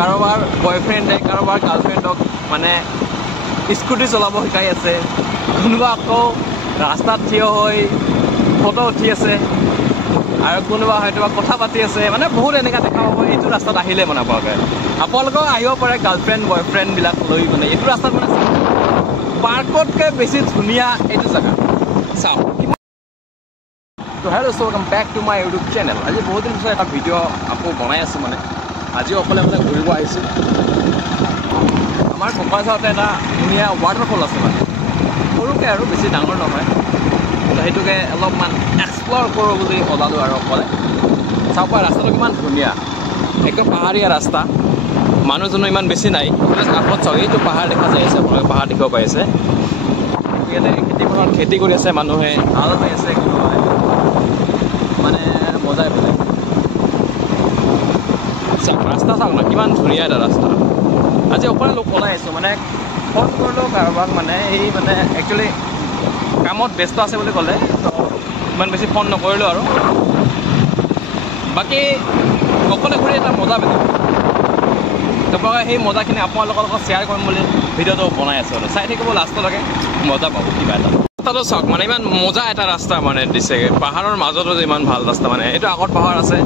কাৰোবাৰ বয়ফ্ৰেণ্ডে কাৰোবাৰ গাৰ্লফ্ৰেণ্ডক মানে স্কুটি চলাব শিকাই আছে, কোনোবা আকৌ ৰাস্তাত থিয় হৈ ফটো উঠি আছে, আৰু কোনোবা হয়তো কথা পাতি আছে। মানে বহুত এনেকুৱা দেখা পাব এইটো ৰাস্তাত আহিলে মানে আপোনালোকেও আহিব পাৰে গাৰ্লফ্ৰেণ্ড বয়ফ্ৰেণ্ডবিলাক লৈ। মানে এইটো ৰাস্তাত মানে পাৰ্কতকৈ বেছি ধুনীয়া এইটো জেগা। চাওক তো hello' so' welcome back to my YouTube channel. আজি বহুত দিন পিছত এটা ভিডিঅ' আকৌ বনাই আছোঁ। মানে আজিও অকলে ঘূৰিব আহিছোঁ। আমাৰ কোকৰাঝাৰতে এটা ধুনীয়া ৱাটাৰফল আছে, মানে সৰুকৈ আৰু বেছি ডাঙৰ নহয়। তো সেইটোকে অলপমান এক্সপ্ল'ৰ কৰোঁ বুলি ওলালোঁ আৰু অকলে। চাওক ৰাস্তাটো কিমান ধুনীয়া, একদম পাহাৰীয়া ৰাস্তা, মানুহজনো ইমান বেছি নাই। কাষত চাওক এইটো পাহাৰ দেখা যাই আছে, আপোনালোকে পাহাৰ দেখিব পাই আছে। ইয়াতে খেতিপথাৰত খেতি কৰি আছে মানুহে, হাল বাই আছে, মানে মজাই বেলেগ। চাওক ৰাস্তা চাওক না কিমান ধুনীয়া এটা ৰাস্তা। আজি অকলে ওলাই আহিছোঁ, মানে ফোন কৰিলোঁ কাৰোবাক, মানে এই মানে একচুৱেলি কামত ব্যস্ত আছে বুলি ক'লে, তো ইমান বেছি ফোন নকৰিলোঁ আৰু। বাকী অকলে ঘূৰি এটা মজা বেলেগ। তাৰপৰা সেই মজাখিনি আপোনালোকৰ লগত শ্বেয়াৰ কৰিম বুলি ভিডিঅ'টো বনাই আছোঁ আৰু চাই থাকিব লাষ্টলৈকে, মজা পাব কিবা এটা। ৰাস্তাটো চাওক মানে ইমান মজা এটা ৰাস্তা মানে দিছে, পাহাৰৰ মাজতো ইমান ভাল ৰাস্তা। মানে এইটো আগত পাহাৰ আছে,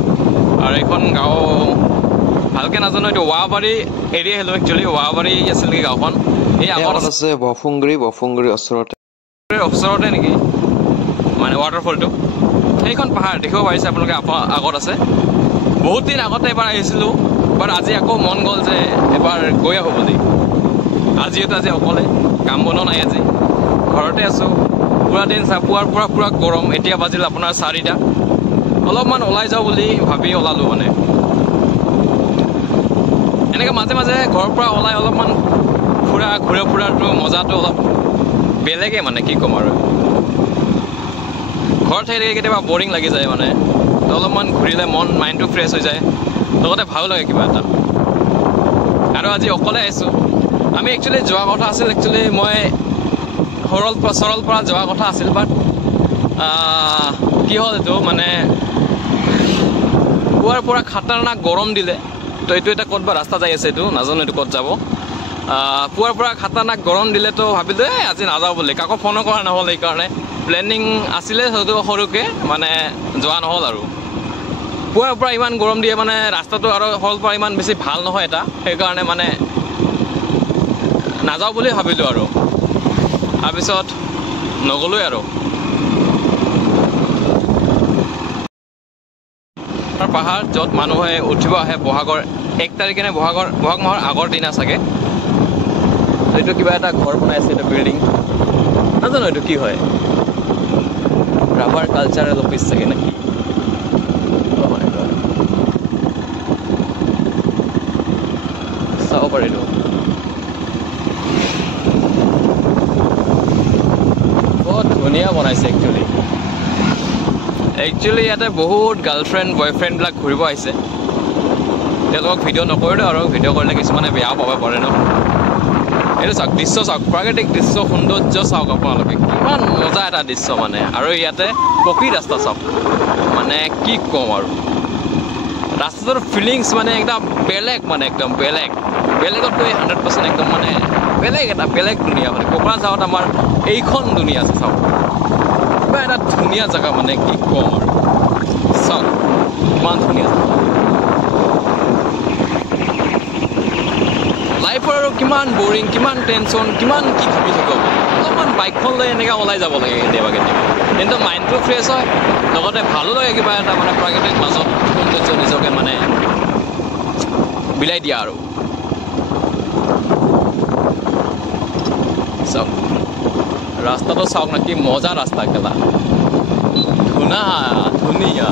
আৰু এইখন গাঁও ভালকৈ নাজানো, এইটো ৱাবাৰী এৰিয়া আহিলোঁ। একচুৱেলি ৱাবাৰী আছিল নেকি গাঁওখন, এই আগত আছে বফুংগুৰি ওচৰতে নেকি মানে ৱাটাৰফলটো। সেইখন পাহাৰ দেখিব পাৰিছে আপোনালোকে, আগত আছে। বহুত দিন আগতে এবাৰ আহিছিলোঁ, বাট আজি আকৌ মন গ'ল যে এবাৰ গৈ আহোঁ বুলি। আজি অকলে কাম বনোৱা নাই, আজি ঘৰতে আছোঁ। পুৰা দিন পুৱাৰ পৰা পুৰা গৰম। এতিয়া বাজিল আপোনাৰ 4টা। অলপমান ওলাই যাওঁ বুলি ভাবি ওলালোঁ। মানে এনেকৈ মাজে মাজে ঘৰৰ পৰা ওলাই অলপমান ঘূৰা ফুৰাটো মজাটো অলপ বেলেগে, মানে কি ক'ম আৰু। ঘৰত থাকি কেতিয়াবা বৰিং লাগি যায়, মানে তো অলপমান ঘূৰিলে মাইণ্ডটো ফ্ৰেছ হৈ যায়, লগতে ভালো লাগে কিবা এটা। আৰু আজি অকলে আহিছোঁ। আমি একচুৱেলি যোৱা কথা আছিল, মই চৰলপাৰা যোৱা কথা আছিল, বাট কি হ'ল এইটো মানে পুৱাৰ পৰা খাতাৰনাক গৰম দিলে। তো এইটো এটা ক'ত বা ৰাস্তা যাই আছে, এইটো নাজানো এইটো ক'ত যাব। পুৱাৰ পৰা খাতাৰনাক গৰম দিলে, তো ভাবিলোঁ আজি নাযাওঁ বুলি। কাকো ফোনো কৰা নহ'ল, সেইকাৰণে প্লেনিং আছিলে সৰুকৈ, মানে যোৱা নহ'ল আৰু। পুৱাৰ পৰা ইমান গৰম দিয়ে, মানে ৰাস্তাটো আৰু সৰলপাৰা ইমান বেছি ভাল নহয় এটা, সেইকাৰণে মানে নাযাওঁ বুলি ভাবিলোঁ আৰু। তাৰপিছত নগ'লোৱে আৰু। পাহাৰ য'ত মানুহে উঠিব আহে বহাগৰ 1 তাৰিখে নে বহাগ মাহৰ আগৰ দিনা চাগে। এইটো কিবা এটা ঘৰ বনাই আছে, এইটো বিল্ডিং, নাজানো এইটো কি হয়, ৰাভাৰ কালচাৰেল অফিচ চাগে নেকি। চাব পাৰিলো বহুত ধুনীয়া বনাইছে। একচুৱেলি ইয়াতে বহুত গাৰ্লফ্ৰেণ্ড বয়ফ্ৰেণ্ডবিলাক ঘূৰিব আহিছে। তেওঁলোকক ভিডিঅ' নকৰিলোঁ, আৰু ভিডিঅ' কৰিলে কিছুমানে বেয়াও পাব পাৰে ন। এইটো চাওক দৃশ্য, চাওক প্ৰাকৃতিক দৃশ্য, সৌন্দৰ্য চাওক আপোনালোকে, কিমান মজা এটা দৃশ্য মানে। আৰু ইয়াতে পকী ৰাস্তা চাওক, মানে কি ক'ম আৰু। ৰাস্তাটোৰ ফিলিংছ মানে একদম বেলেগ, মানে একদম বেলেগতকৈ 100% একদম মানে বেলেগ দুনিয়া। মানে কোকৰাঝাৰত আমাৰ এইখন দুনিয়া আছে, চাওক কিবা এটা ধুনীয়া জেগা, মানে কি ক'ম আৰু। চাওক কিমান ধুনীয়া লাইফৰ, আৰু কিমান বৰিং, কিমান টেনশ্যন, কিমান কি ভাবি থাকিব। অলপমান বাইকখন লৈ এনেকৈ ওলাই যাব লাগে কেতিয়াবা, কিন্তু মাইণ্ডটো ফ্ৰেছ হয়, লগতে ভালো লাগে কিবা এটা, মানে প্ৰাকৃতিক মাজত সৌন্দৰ্য নিজকে মানে বিলাই দিয়া আৰু। চাওক ৰাস্তাটো চাওক না, কি মজা ৰাস্তা, একেলা ধুনীয়া।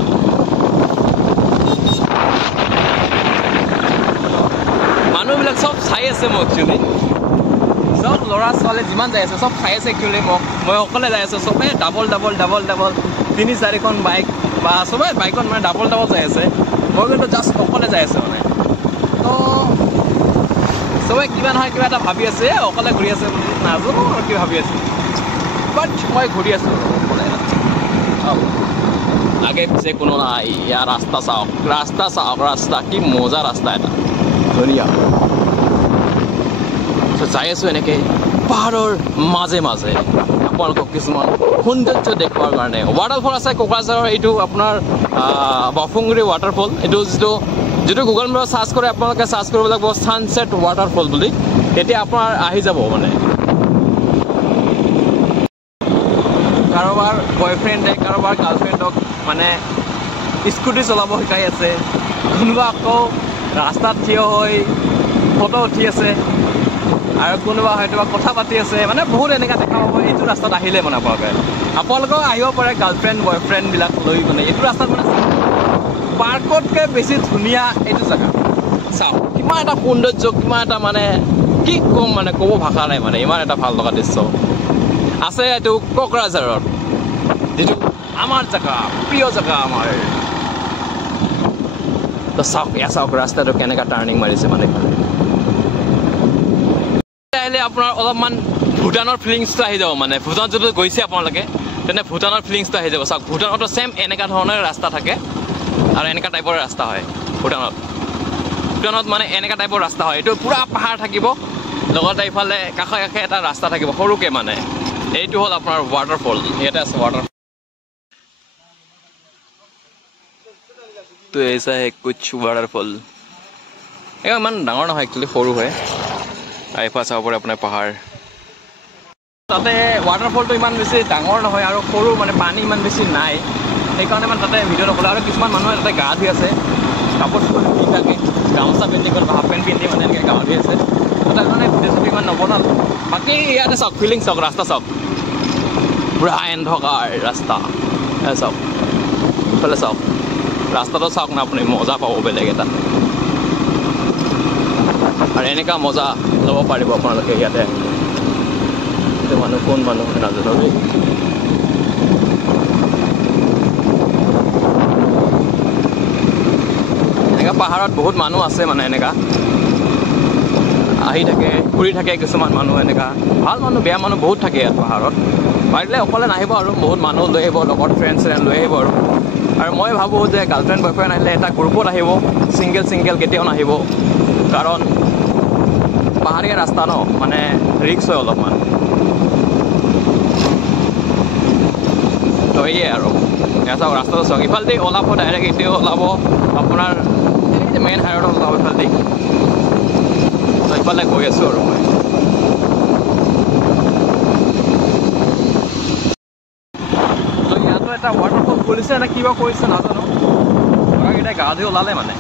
মানুহবিলাক চব চাই আছে মোক, একচুৱেলি চব ল'ৰা ছোৱালী যিমান যাই আছে চব চাই আছে একচুৱেলি মোক। মই অকলে যাই আছোঁ, চবেই ডাবল 3-4খন বাইক বা চবেই বাইকত মানে ডাবল যাই আছে। মই কিন্তু জাষ্ট অকলে যাই আছোঁ মানে। তো চবেই কিবা নহয় কিবা এটা ভাবি আছে, অকলে ঘূৰি আছে বুলি, নাজানো আৰু কি ভাবি আছে, বাট মই ঘূৰি আছোঁ অকলে। আগে পিছে কোনো নাই। ইয়াৰ ৰাস্তা চাওক কি মজা ৰাস্তা এটা। ধুনীয়া যাই আছোঁ এনেকৈ পাহাৰৰ মাজে মাজে আপোনালোকক কিছুমান সৌন্দৰ্য দেখুৱাৰ কাৰণে ৱাটাৰফল আছে কোকৰাঝাৰৰ এইটো আপোনাৰ বফুংগুৰি ৱাটাৰফল এইটো যিটো গুগল মেপত চাৰ্চ কৰে আপোনালোকে চাৰ্চ কৰিব লাগিব ছানছেট ৱাটাৰফল বুলি তেতিয়া আপোনাৰ আহি যাব মানে কাৰোবাৰ বয়ফ্ৰেণ্ডে কাৰোবাৰ গাৰ্লফ্ৰেণ্ডক মানে স্কুটি চলাব শিকাই আছে কোনোবা আকৌ ৰাস্তাত থিয় হৈ ফটো উঠি আছে আৰু কোনোবা হয়তো কথা পাতি আছে মানে বহুত এনেকুৱা দেখা পাব এইটো ৰাস্তাত আহিলে মানে আপোনালোকেও আহিব পাৰে গাৰ্লফ্ৰেণ্ড বয়ফ্ৰেণ্ডবিলাক লৈ মানে এইটো ৰাস্তাত মানে পাৰ্কতকৈ বেছি ধুনীয়া এইটো জেগা চাওক কিমান এটা সৌন্দৰ্য কিমান এটা মানে কি ক'ম মানে ক'ব ভাষা নাই মানে ইমান এটা ভাল লগা দৃশ্য আছে এইটো কোকৰাঝাৰত যিটো আমাৰ জেগা প্ৰিয় জেগা আমাৰ তো চাওক এয়া চাওক ৰাস্তাটো কেনেকুৱা টাৰ্ণিং মাৰিছে মানে আহিলে আপোনাৰ অলপমান ভূটানৰ ফিলিংছটো আহি যাব মানে ভূটান যদি গৈছে আপোনালোকে তেনে ভূটানৰ ফিলিংছটো আহি যাব চাওক ভূটানতো ছেম এনেকুৱা ধৰণৰ ৰাস্তা থাকে আৰু এনেকুৱা টাইপৰ ৰাস্তা হয় ভূটানত মানে এনেকুৱা টাইপৰ ৰাস্তা হয় এইটো পূৰা পাহাৰ থাকিব লগতে ইফালে কাষে কাষে এটা ৰাস্তা থাকিব সৰুকৈ মানে এইটো হ'ল আপোনাৰ ৱাটাৰফল ইয়াতে আছে ৱাটাৰফল তো ऐसा है कुछ वाटरफॉल ইমান ডাঙৰ নহয় একচুৱেলি সৰু হয় আইফা চাব পাৰে আপোনাৰ পাহাৰ তাতে ৱাটাৰফলটো ইমান বেছি ডাঙৰ নহয় আৰু সৰু মানে পানী ইমান বেছি নাই সেইকাৰণে মানে তাতে ভিডিঅ' নকৰে আৰু কিছুমান মানুহে তাতে গা ধুই আছে কাপোৰ চাপোৰ পিন্ধি থাকে গামোচা পিন্ধি গ'ল বা হাফ পেণ্ট পিন্ধি মানে এনেকৈ গা ধুই আছে তাৰ কাৰণে ভিডিঅ' চুটি ইমান নবনাল বাকী ইয়াতে চাওক ফিলিং চাওক ৰাস্তা চাওক পুৰা এন্ধকাৰ ৰাস্তা চাওক ইফালে চাওক ৰাস্তাটো চাওক না আপুনি মজা পাব বেলেগ এটা আৰু এনেকুৱা মজা ল'ব পাৰিব আপোনালোকে ইয়াতে মানুহ কোন মানুহ নাজানো দেই এনেকুৱা পাহাৰত বহুত মানুহ আছে মানে এনেকুৱা আহি থাকে ঘূৰি থাকে কিছুমান মানুহ এনেকুৱা ভাল মানুহ বেয়া মানুহ বহুত থাকে ইয়াত পাহাৰত পাৰিলে অকলে নাহিব আৰু বহুত মানুহ লৈ আহিব লগত ফ্ৰেণ্ড লৈ আহিব আৰু মই ভাবোঁ যে গাৰ্লফ্ৰেণ্ড বয়ফ্ৰেণ্ড আহিলে এটা গ্ৰুপত আহিব ছিংগেল কেতিয়াও নাহিব কাৰণ পাহাৰীয়া ৰাস্তা ন মানে ৰিক্স হয় অলপমান তো এয়ে আৰু এয়া চাওক ৰাস্তাটো চাওক ইফালেদি ওলাব ডাইৰেক্ট এতিয়াও ওলাব আপোনাৰ মেইন হাইৱেত ওলাব ইফালেদি তো ইফালে গৈ আছোঁ আৰু মই তো ইয়াতো এটা ৱাটাৰফল খুলিছে নে কিবা কৰিছে নাজানো ল'ৰাকেইটাই গা ধুই ওলালে মানে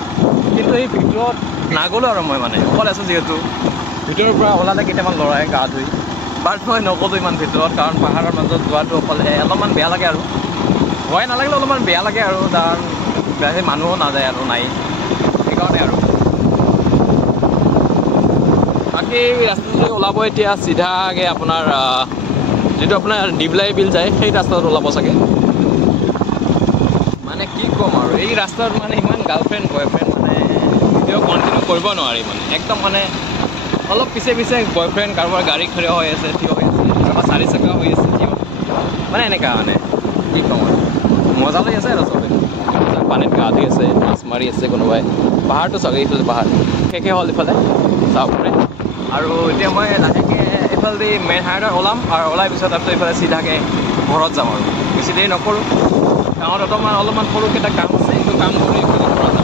কিন্তু এই ভিতৰত নাগ'লোঁ আৰু মই মানে অকলে আছোঁ যিহেতু ভিতৰৰ পৰা ওলালে কেইটামান ল'ৰাই গা ধুই বাট মই নগ'লোঁ ইমান ভিতৰত কাৰণ পাহাৰৰ মাজত যোৱাটো অকলে অলপমান বেয়া লাগে আৰু ভয় নালাগিলে অলপমান বেয়া লাগে আৰু কাৰণ বেছি মানুহো নাযায় আৰু নাই সেইকাৰণে আৰু বাকী ৰাস্তাটো ওলাব এতিয়া চিধাকৈ আপোনাৰ যিটো আপোনাৰ ডিবলাই বিল যায় সেই ৰাস্তাটোত ওলাব চাগে মানে কি ক'ম আৰু এই ৰাস্তাত মানে ইমান গাৰ্লফ্ৰেণ্ড বয়ফ্ৰেণ্ড মানে ভিডিঅ' কণ্টিনিউ কৰিব নোৱাৰি মানে একদম মানে অলপ পিছে বয়ফ্ৰেণ্ড কাৰোবাৰ গাড়ী থিয় হৈ আছে কাৰোবাৰ চাৰি চকা হৈ আছে থিয় মানে এনেকুৱা মানে কি ক'ম আৰু মজা লৈ আছে আৰু চবে পানীত গা ধুই আছে মাছ মাৰি আছে কোনোবাই পাহাৰটো চাগে এইফালে পাহাৰ শেষে হ'ল ইফালে চাব পাৰে আৰু এতিয়া মই লাহেকৈ এইফালেদি মেইন হাইৱেত ওলাম আৰু ওলাই পিছত তাৰপিছত এইফালে চিধাকৈ ঘৰত যাম আৰু বেছি দেৰি নকৰোঁ গাঁৱত অলপমান সৰুকৈ এটা কাম আছে এইটো কাম কৰি এইফালে ঘৰত যাম